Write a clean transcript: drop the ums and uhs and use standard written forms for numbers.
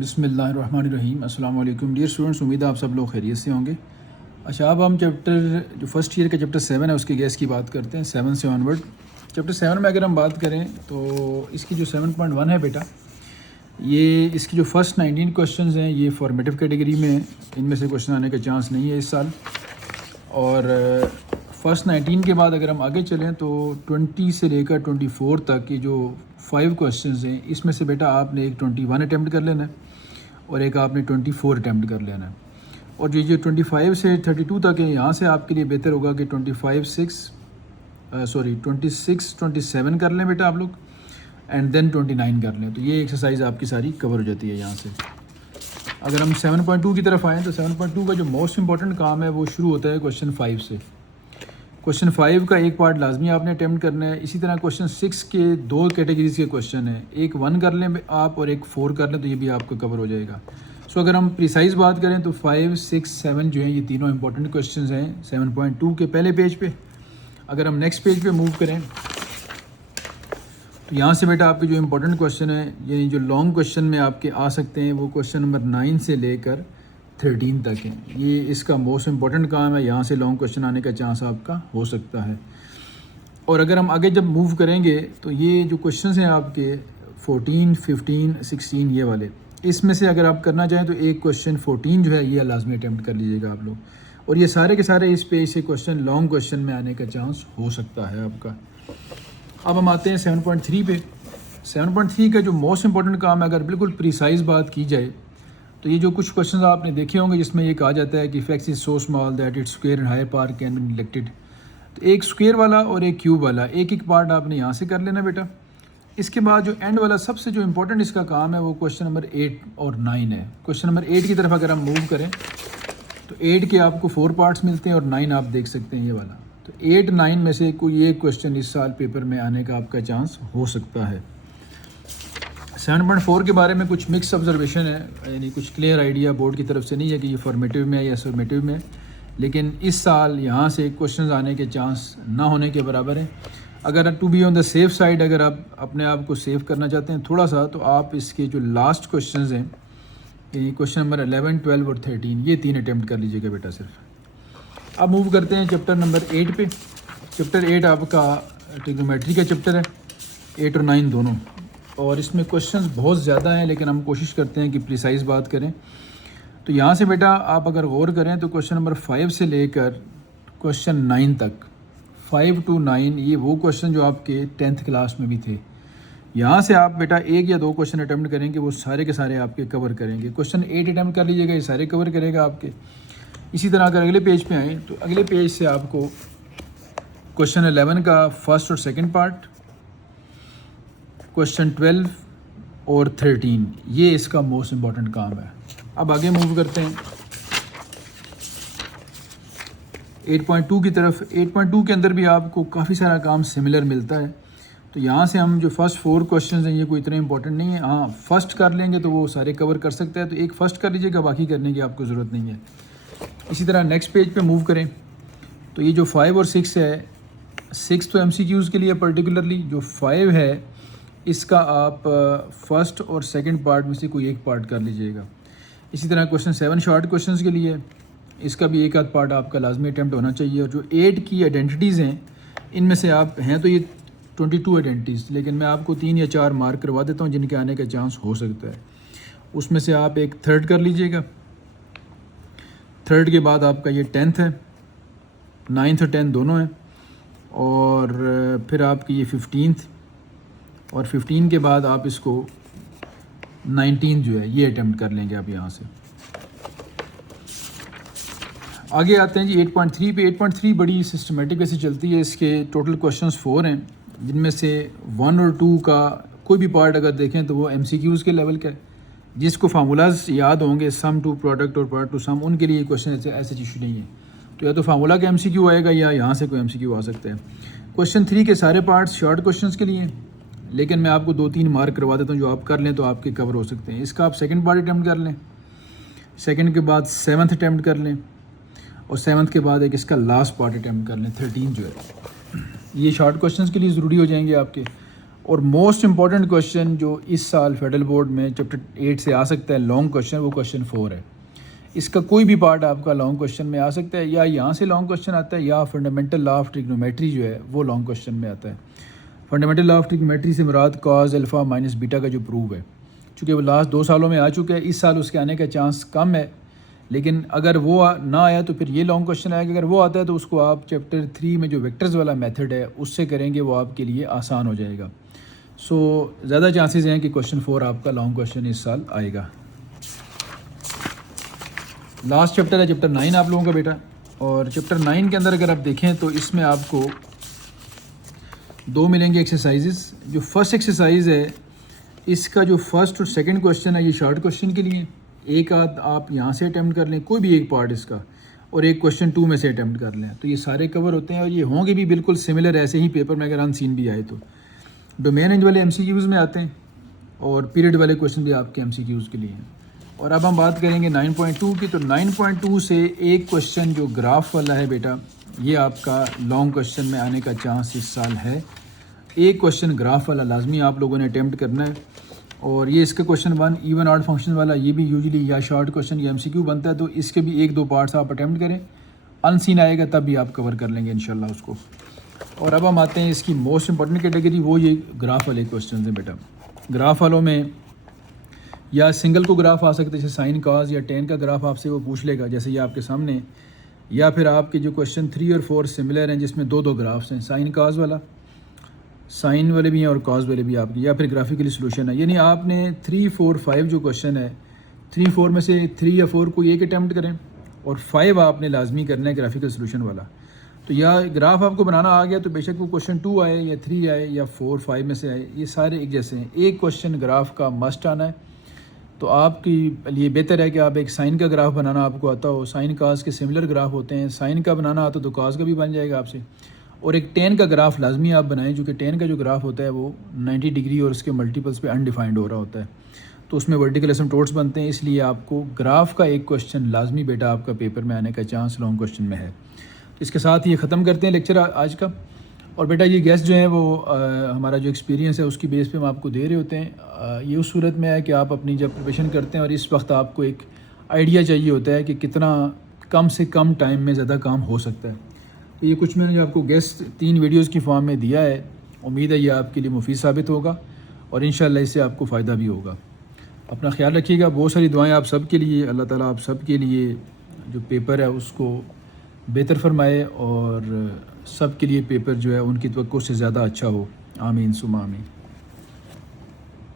बिस्मिल्लाहिर्रहमानिर्रहीम। अस्सलाम वालेकुम डियर स्टूडेंट्स, उम्मीद है आप सब लोग खैरियत से होंगे। अच्छा, अब हम चैप्टर जो फर्स्ट ईयर का चैप्टर 7 है उसके गैस की बात करते हैं। 7 से ऑनवर्ड चैप्टर 7 में अगर हम बात करें तो इसकी जो 7.1 है बेटा, ये इसकी जो फर्स्ट 19 क्वेश्चंस हैं ये फॉर्मेटिव कैटेगरी में हैं। इनमें से क्वेश्चन आने का चांस नहीं है इस साल। और फर्स्ट 19 के बाद अगर हम आगे चलें तो 20 से लेकर 24 तक की जो 5 क्वेश्चंस हैं इसमें से बेटा आपने एक 21 अटैम्प्ट कर लेना है और एक आपने 24 अटैम्प्ट कर लेना है। और जो 25 से 32 तक है यहाँ से आपके लिए बेहतर होगा कि 26 27 कर लें बेटा आप लोग, एंड देन 29 कर लें। तो ये एक्सरसाइज आपकी सारी कवर हो जाती है यहाँ से। अगर हम 7.2 की तरफ आएँ तो 7.2 का जो मोस्ट इंपॉर्टेंट काम है वो शुरू होता है क्वेश्चन 5 से। क्वेश्चन 5 का एक पार्ट लाजमी आपने अटैम्प्ट करना है। इसी तरह क्वेश्चन 6 के 2 कैटेगरीज के क्वेश्चन हैं, एक 1 कर लें आप और एक 4 कर लें तो ये भी आपको कवर हो जाएगा। सो अगर हम प्रिसाइज बात करें तो 5, 6, 7 जो हैं ये तीनों इंपॉर्टेंट क्वेश्चन हैं 7.2 के पहले पेज पे। अगर हम नेक्स्ट पेज पे मूव करें तो यहाँ से बेटा आपके जो इंपॉर्टेंट क्वेश्चन है ये जो लॉन्ग क्वेश्चन में आपके आ सकते हैं वो क्वेश्चन नंबर 9 से लेकर 13 तक है। ये इसका मोस्ट इंपॉर्टेंट काम है, यहाँ से लॉन्ग क्वेश्चन आने का चांस आपका हो सकता है। और अगर हम आगे जब मूव करेंगे तो ये जो क्वेश्चंस हैं आपके 14, 15, 16 ये वाले, इसमें से अगर आप करना चाहें तो एक क्वेश्चन 14 जो है ये लाजमी अटैम्प्ट कर लीजिएगा आप लोग। और ये सारे के सारे इस पेज से क्वेश्चन लॉन्ग क्वेश्चन में आने का चांस हो सकता है आपका। अब हम आते हैं 7.3 पे। 7.3 का जो मोस्ट इंपॉर्टेंट काम है अगर बिल्कुल प्रिसाइज बात की जाए तो ये जो कुछ क्वेश्चंस आपने देखे होंगे जिसमें ये कहा जाता है कि if x is so small that its square and higher part can be neglected. तो एक स्क्वायर वाला और एक क्यूब वाला एक एक पार्ट आपने यहाँ से कर लेना बेटा। इसके बाद जो एंड वाला सबसे जो इंपॉर्टेंट इसका काम है वो क्वेश्चन नंबर 8 और 9 है। क्वेश्चन नंबर 8 की तरफ अगर हम मूव करें तो 8 के आपको 4 पार्ट्स मिलते हैं और 9 आप देख सकते हैं ये वाला। तो 8, 9 में से कोई एक क्वेश्चन इस साल पेपर में आने का आपका चांस हो सकता है। 7.4 के बारे में कुछ मिक्स ऑब्जर्वेशन है, यानी कुछ क्लियर आइडिया बोर्ड की तरफ से नहीं है कि ये फॉर्मेटिव में है या समेटिव में, लेकिन इस साल यहाँ से क्वेश्चंस आने के चांस ना होने के बराबर है। अगर to be on the safe side अगर आप अपने आप को सेव करना चाहते हैं थोड़ा सा, तो आप इसके जो लास्ट क्वेश्चंस हैं यानी क्वेश्चन नंबर 11, 12 और 13 ये 3 अटैम्प्ट कर लीजिएगा बेटा सिर्फ। अब मूव करते हैं चैप्टर नंबर 8 पे। चैप्टर 8 आपका ट्रिग्नोमेट्री का चैप्टर है, 8 और 9 दोनों, और इसमें क्वेश्चंस बहुत ज़्यादा हैं लेकिन हम कोशिश करते हैं कि प्रिसाइज बात करें। तो यहाँ से बेटा आप अगर गौर करें तो क्वेश्चन नंबर 5 से लेकर क्वेश्चन 9 तक, 5 to 9 ये वो क्वेश्चन जो आपके 10th क्लास में भी थे। यहाँ से आप बेटा एक या दो क्वेश्चन अटैम्प्ट करेंगे वो सारे के सारे आपके कवर करेंगे। क्वेश्चन 8 अटैम्प्ट कर लीजिएगा, ये सारे कवर करेगा आपके। इसी तरह अगर अगले पेज पे आएँ तो अगले पेज से आपको क्वेश्चन 11 का फर्स्ट और सेकंड पार्ट, क्वेश्चन 12 और 13 ये इसका मोस्ट इम्पॉर्टेंट काम है। अब आगे मूव करते हैं 8.2 की तरफ। 8.2 के अंदर भी आपको काफ़ी सारा काम सिमिलर मिलता है। तो यहाँ से हम जो फर्स्ट 4 क्वेश्चंस हैं ये कोई इतने इंपॉर्टेंट नहीं है। हाँ, फर्स्ट कर लेंगे तो वो सारे कवर कर सकता है, तो एक फ़र्स्ट कर लीजिएगा, बाकी करने की आपको ज़रूरत नहीं है। इसी तरह नेक्स्ट पेज पे मूव करें तो ये जो 5 और 6 है, 6 तो MCQs के लिए पर्टिकुलरली, जो 5 है इसका आप फर्स्ट और सेकंड पार्ट में से कोई एक पार्ट कर लीजिएगा। इसी तरह क्वेश्चन 7 शॉर्ट क्वेश्चंस के लिए इसका भी एक आध पार्ट आपका लाजमी अटैम्प्ट होना चाहिए। और जो 8 की आइडेंटिटीज़ हैं इनमें से आप हैं तो ये 22 आइडेंटिटीज़, लेकिन मैं आपको 3 या 4 मार्क करवा देता हूँ जिनके आने का चांस हो सकता है। उसमें से आप एक 3rd कर लीजिएगा। 3rd के बाद आपका ये 10th है, 9th और 10th दोनों हैं, और फिर आपकी ये 15th, और 15 के बाद आप इसको 19 जो है ये अटैम्प्ट कर लेंगे आप यहाँ से। आगे आते हैं जी 8.3 पे। 8.3 बड़ी सिस्टमेटिक वैसे चलती है। इसके टोटल क्वेश्चंस 4 हैं जिनमें से 1 और 2 का कोई भी पार्ट अगर देखें तो वो MCQs के लेवल का है। जिसको फार्मूलाज याद होंगे सम टू प्रोडक्ट और पार्ट टू सम, उनके लिए क्वेश्चन ऐसे इशू नहीं है। तो या तो फार्मूला का MCQ आएगा या यहाँ से कोई MCQ आ सकता है। क्वेश्चन 3 के सारे पार्ट्स शॉर्ट क्वेश्चन के लिए, लेकिन मैं आपको 2-3 मार्क करवा देता हूँ जो आप कर लें तो आपके कवर हो सकते हैं। इसका आप सेकंड पार्ट अटैम्प्ट कर लें, सेकंड के बाद 7th अटैम्प्ट कर लें, और 7th के बाद एक इसका लास्ट पार्ट अटैम्प्ट कर लें 13 जो है। ये शॉर्ट क्वेश्चंस के लिए ज़रूरी हो जाएंगे आपके। और मोस्ट इम्पॉर्टेंट क्वेश्चन जो इस साल फेडरल बोर्ड में चैप्टर 8 से आ सकता है लॉन्ग क्वेश्चन, वो क्वेश्चन 4 है। इसका कोई भी पार्ट आपका लॉन्ग क्वेश्चन में आ सकता है, या यहाँ से लॉन्ग क्वेश्चन आता है या फंडामेंटल लॉ ऑफ ट्रिग्नोमेट्री जो है वो लॉन्ग क्वेश्चन में आता है। फंडामेंटल लॉ ऑफ ट्रिग्नोमेट्री से मुराद कॉज अल्फ़ा माइनस बीटा का जो प्रूव है, चूँकि वो लास्ट 2 सालों में आ चुका है, इस साल उसके आने का चांस कम है, लेकिन अगर वो ना आया तो फिर ये लॉन्ग क्वेश्चन आएगा। अगर वो आता है तो उसको आप चैप्टर 3 में जो वेक्टर्स वाला मेथड है उससे करेंगे, वो आपके लिए आसान हो जाएगा। सो ज़्यादा चांसेस हैं कि क्वेश्चन 4 आपका लॉन्ग क्वेश्चन इस साल आएगा। लास्ट चैप्टर है चैप्टर 9 आप लोगों का बेटा, और चैप्टर 9 के अंदर अगर आप देखें तो इसमें आपको 2 मिलेंगे एक्सरसाइजेस। जो फर्स्ट एक्सरसाइज है इसका जो फर्स्ट और सेकंड क्वेश्चन है ये शॉर्ट क्वेश्चन के लिए, एक आध आप यहाँ से अटैम्प्ट कर लें, कोई भी एक पार्ट इसका, और एक क्वेश्चन 2 में से अटैम्प्ट कर लें, तो ये सारे कवर होते हैं और ये होंगे भी बिल्कुल सिमिलर ऐसे ही पेपर में अगर अनसीन भी आए तो। डोमेन रेंज वाले MCQs में आते हैं और पीरियड वाले क्वेश्चन भी आपके MCQs के लिए हैं। और अब हम बात करेंगे 9.2 की, तो 9.2 से एक क्वेश्चन जो ग्राफ वाला है बेटा, ये आपका लॉन्ग क्वेश्चन में आने का चांस इस साल है। एक क्वेश्चन ग्राफ वाला लाजमी आप लोगों ने अटैम्प्ट करना है, और ये इसका क्वेश्चन 1 इवन ऑड फंक्शन वाला, ये भी यूजुअली या शॉर्ट क्वेश्चन या MCQ बनता है, तो इसके भी 1-2 पार्ट्स आप अटैम्प्ट करें, अनसीन आएगा तब भी आप कवर कर लेंगे इंशाल्लाह उसको। और अब हम आते हैं इसकी मोस्ट इंपॉर्टेंट कैटेगरी, वो ये ग्राफ वाले क्वेश्चन हैं बेटा। ग्राफ वालों में या सिंगल को ग्राफ आ सकते हैं, जैसे साइन कॉज या टेन का ग्राफ आपसे वो पूछ लेगा जैसे ये आपके सामने, या फिर आपके जो क्वेश्चन 3 और 4 सिमिलर हैं जिसमें 2-2 ग्राफ्स हैं, साइन कॉज वाला, साइन वाले भी हैं और कॉज वाले भी आपके, या फिर ग्राफिकली सोल्यूशन है। यानी आपने 3, 4, 5 जो क्वेश्चन है, 3, 4 में से 3 या 4 को एक अटैम्प्ट करें और 5 आपने लाजमी करना है ग्राफिकल सोल्यूशन वाला। तो या ग्राफ आपको बनाना आ गया तो बेशक वो क्वेश्चन 2 आए या 3 आए या 4, 5 में से आए, ये सारे एक जैसे हैं। एक क्वेश्चन ग्राफ का मस्ट आना है, तो आपके लिए बेहतर है कि आप एक साइन का ग्राफ बनाना आपको आता हो, साइन काज के सिमिलर ग्राफ होते हैं, साइन का बनाना आता तो काज का भी बन जाएगा आपसे, और एक टेन का ग्राफ लाजमी आप बनाएं, क्योंकि टेन का जो ग्राफ होता है वो 90 डिग्री और उसके मल्टीपल्स पे अनडिफाइंड हो रहा होता है, तो उसमें वर्टिकल एसिम्पटोट्स बनते हैं, इसलिए आपको ग्राफ का एक क्वेश्चन लाजमी बेटा आपका पेपर में आने का चांस लॉन्ग क्वेश्चन में है। इसके साथ ये ख़त्म करते हैं लेक्चर आज का। और बेटा ये गेस्ट जो है वो हमारा जो एक्सपीरियंस है उसकी बेस पे हम आपको दे रहे होते हैं। ये उस सूरत में है कि आप अपनी जब प्रिपरेशन करते हैं और इस वक्त आपको एक आइडिया चाहिए होता है कि कितना कम से कम टाइम में ज़्यादा काम हो सकता है। तो ये कुछ मैंने जो आपको गेस्ट 3 वीडियोस की फॉर्म में दिया है, उम्मीद है ये आपके लिए मुफीद साबित होगा और इंशाल्लाह इससे आपको फ़ायदा भी होगा। अपना ख्याल रखिएगा, बहुत सारी दुआएं आप सब के लिए, अल्लाह ताला आप सब के लिए जो पेपर है उसको बेहतर फरमाए और सब के लिए पेपर जो है उनकी तवक्को से ज़्यादा अच्छा हो। आमीन सुमा आमीन।